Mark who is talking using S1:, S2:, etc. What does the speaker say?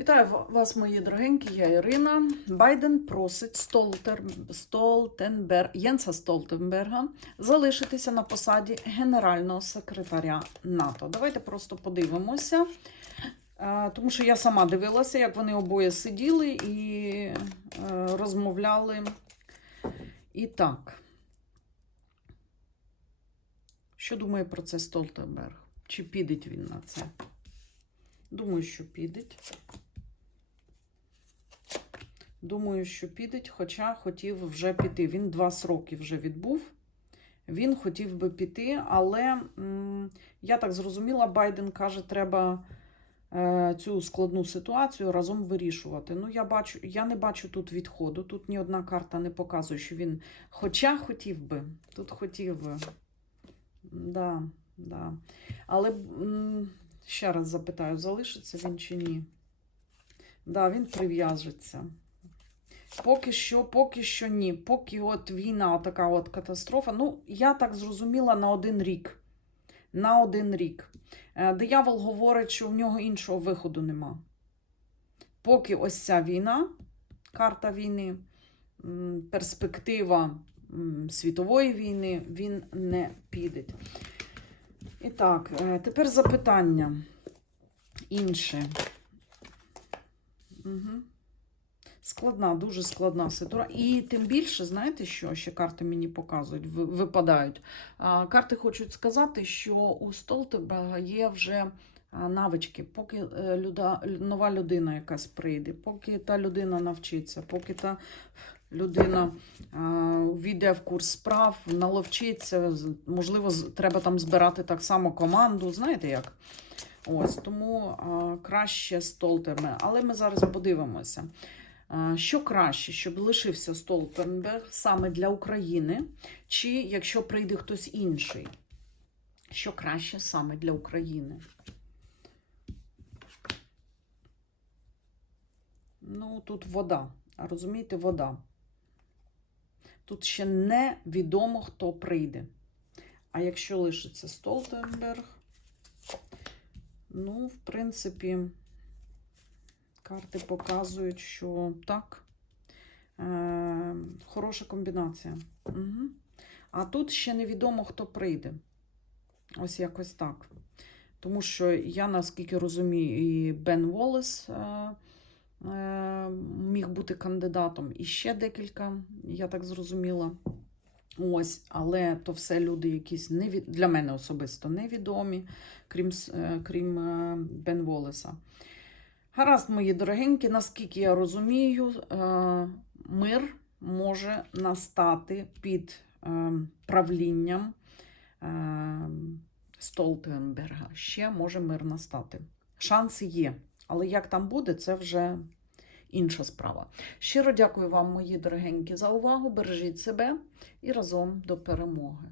S1: Вітаю вас, мої дорогенькі, я Ірина. Байден просить Столтер... Столтенбер... Єнса Столтенберга залишитися на посаді генерального секретаря НАТО. Давайте просто подивимося, тому що я сама дивилася, як вони обоє сиділи і е, розмовляли. І так, що думає про це Столтенберг? Чи піде він на це? Думаю, що піде. Думаю, що піде, хоча хотів вже піти. Він два сроки вже відбув. Він хотів би піти, але я так зрозуміла, Байден каже, треба е, цю складну ситуацію разом вирішувати. Ну, я бачу, я не бачу тут відходу. Тут ні одна карта не показує, що він. Хоча хотів би, тут хотів би. Да, да. Але ще раз запитаю, залишиться він чи ні? Да, він прив'яжеться. Поки що, поки що ні. Поки от війна, така от катастрофа. Ну, я так зрозуміла на один рік. На один рік. Е, Диявол говорить, що в нього іншого виходу нема. Поки ось ця війна, карта війни, перспектива світової війни, він не піде. І так, е, тепер запитання інше. Угу. Складна, дуже складна ситуація. І тим більше, знаєте, що ще карти мені показують, випадають. Карти хочуть сказати, що у Столтенберга є вже навички, поки е, люда, нова людина якась прийде, поки та людина навчиться, поки та людина війде в курс справ, наловчиться, можливо, з- треба там збирати так само команду, знаєте як? Ось тому а, краще Столтенберг. Але ми зараз подивимося. А, Що краще, щоб лишився Столтенберг саме для України, чи якщо прийде хтось інший? Що краще саме для України? Ну, тут вода. Розумієте, вода. Тут ще невідомо, хто прийде. А якщо лишиться Столтенберг, ну, в принципі, карти показують, що так, е, хороша комбінація. Угу. А тут ще невідомо, хто прийде. Ось якось так. Тому що я, наскільки розумію, і Бен Волес е, е, міг бути кандидатом, і ще декілька, я так зрозуміла. Ось, але то все люди якісь невід... для мене особисто невідомі, крім, е, крім е, Бен Волеса. Гаразд, мої дорогенькі, наскільки я розумію, е, мир може настати під е, правлінням е, Столтенберга. Ще може мир настати. Шанси є. Але як там буде, це вже інша справа. Щиро дякую вам, мої дорогенькі, за увагу. Бережіть себе і разом до перемоги.